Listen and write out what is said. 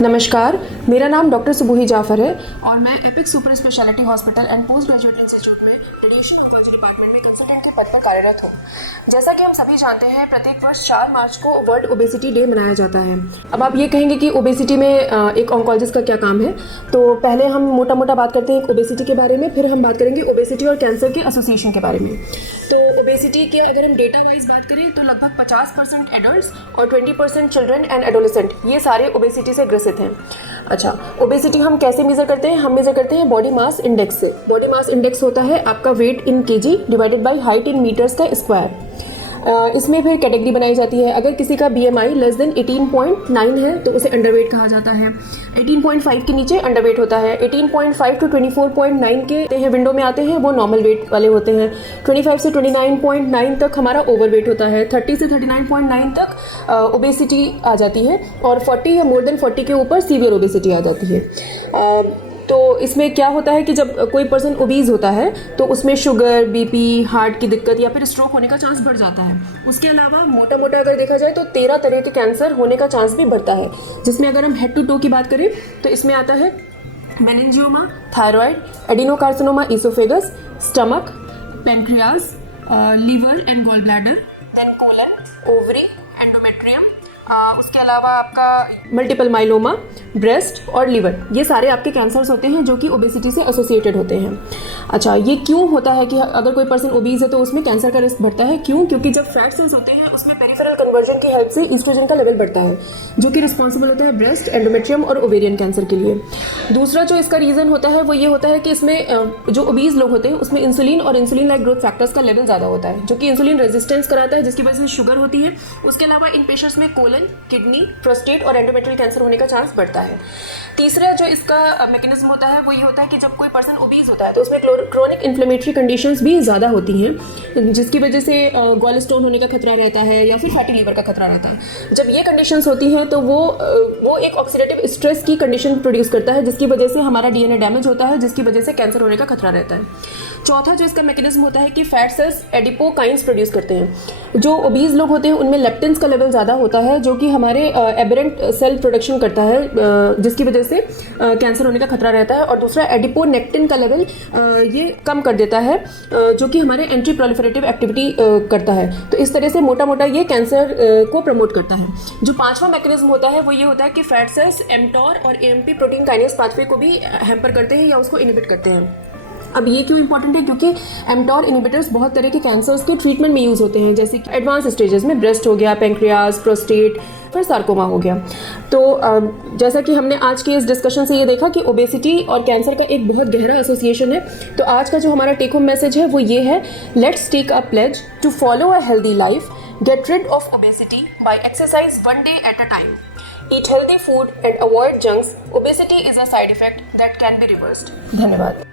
नमस्कार, मेरा नाम डॉक्टर सुबुही जाफ़र है और मैं epic super speciality hospital and post graduate institute में रेडिएशन ऑन्कोलॉजी डिपार्टमेंट में कंसल्टेंट के पद पर कार्यरत हूँ। जैसा कि हम सभी जानते हैं, प्रत्येक वर्ष 4 मार्च को वर्ल्ड ओबेसिटी डे मनाया जाता है। अब आप ये कहेंगे कि ओबेसिटी में एक ऑन्कोलॉजिस्ट का क्या काम है, तो पहले हम मोटा मोटा बात करते हैं ओबेसिटी के बारे में, फिर हम बात करेंगे ओबेसिटी और कैंसर के एसोसिएशन के बारे में। तो ओबेसिटी के अगर हम डेटा वाइज बात करें तो लगभग 50% एडल्ट्स और 20% चिल्ड्रन एंड एडोलेसेंट ये सारे ओबेसिटी से ग्रसित हैं। अच्छा, ओबेसिटी हम कैसे मेज़र करते हैं? हम मेज़र करते हैं बॉडी मास इंडेक्स से। बॉडी मास इंडेक्स होता है आपका weight in KG divided by height in metres का स्क्वायर। इसमें फिर कैटेगरी बनाई जाती है। अगर किसी का BMI लेस देन 18.9 है तो उसे अंडरवेट कहा जाता है। 18.5 के नीचे अंडरवेट होता है। 18.5 टू 24.9 के विंडो में आते हैं, वो नॉर्मल वेट वाले होते हैं। 25 से 29.9 तक हमारा ओवरवेट होता है। 30 से 39.9 तक ओबेसिटी आ जाती है और 40 या मोर देन 40 के ऊपर सीवियर ओबेसिटी आ जाती है। तो इसमें क्या होता है कि जब कोई पर्सन ओबीज होता है तो उसमें शुगर, BP, हार्ट की दिक्कत या फिर स्ट्रोक होने का चांस बढ़ जाता है। उसके अलावा मोटा मोटा अगर देखा जाए तो 13 तरह के कैंसर होने का चांस भी बढ़ता है, जिसमें अगर हम हेड टू टो की बात करें तो इसमें आता है meningioma, thyroid, adenocarcinoma oesophagus, stomach, pancreas, liver and gall bladder, then colon, ovary, endometrium, उसके अलावा आपका मल्टीपल माइलोमा, ब्रेस्ट और लिवर, ये सारे आपके कैंसर्स होते हैं जो कि ओबेसिटी से एसोसिएटेड होते हैं। अच्छा, ये क्यों होता है कि अगर कोई पर्सन ओबीज है तो उसमें कैंसर का रिस्क बढ़ता है? क्यों? क्योंकि जब फैट सेल्स होते हैं उसमें पेरिफेरल कन्वर्जन की हेल्प से ईस्ट्रोजन का लेवल बढ़ता है, जो कि रिस्पॉन्सिबल होता है ब्रेस्ट, एंडोमेट्रियम और ओवेरियन कैंसर के लिए। दूसरा जो इसका रीज़न होता है वो ये होता है कि इसमें जो ओबीज लोग होते हैं उसमें इंसुलिन और इंसुलिन लाइक ग्रोथ फैक्टर्स का लेवल ज़्यादा होता है, जो कि इंसुलिन रेजिस्टेंस कराता है, जिसकी वजह से शुगर होती है। उसके अलावा इन पेशेंट्स में कोलन, किडनी, प्रोस्टेट और एंडोमेट्रियल कैंसर होने का चांस बढ़ता है। तीसरा जो इसका मैकेनिज्म होता है वो ये होता है कि जब कोई पर्सन ओबीज होता है तो उसमें क्रोनिक इन्फ्लेमेटरी कंडीशंस भी ज़्यादा होती हैं, जिसकी वजह से गॉल स्टोन होने का खतरा रहता है या फिर फैटी लीवर का खतरा रहता है। जब ये कंडीशंस होती हैं तो वो एक ऑक्सीडेटिव स्ट्रेस की कंडीशन प्रोड्यूस करता है, जिसकी वजह से हमारा DNA डैमेज होता है, जिसकी वजह से कैंसर होने का खतरा रहता है। चौथा जो इसका मैकेनिज्म होता है कि फैट सेल्स एडिपोकाइंस प्रोड्यूस करते हैं। जो ओबीज लोग होते हैं उनमें लेप्टिन्स का लेवल ज़्यादा होता है, जो कि हमारे एबरेंट सेल प्रोडक्शन करता है, जिसकी वजह से कैंसर होने का खतरा रहता है। और दूसरा एडिपोनेक्टिन का लेवल ये कम कर देता है, जो कि हमारे एंटी प्रोलिफरेटिव एक्टिविटी करता है। तो इस तरह से मोटा मोटा ये कैंसर को प्रमोट करता है। जो पांचवा मैकेनिज्म होता है वो ये होता है कि फैट सेल्स mTOR और AMP प्रोटीन काइनेज पाथवे को भी हैम्पर करते हैं या उसको इनहिबिट करते हैं। अब ये क्यों इंपॉर्टेंट है? क्योंकि mTOR इनहिबिटर्स बहुत तरह के कैंसर्स के ट्रीटमेंट में यूज़ होते हैं, जैसे कि एडवांस स्टेजेस में ब्रेस्ट हो गया, पेंक्रियास, प्रोस्टेट, फिर सार्कोमा हो गया। तो जैसा कि हमने आज के इस डिस्कशन से ये देखा कि ओबेसिटी और कैंसर का एक बहुत गहरा एसोसिएशन है। तो आज का जो हमारा टेक होम मैसेज है वो ये है: let's take a pledge to follow a healthy life, get rid of obesity by exercise one day at a time, eat healthy food and avoid junks. Obesity is a side effect that can be reversed. धन्यवाद।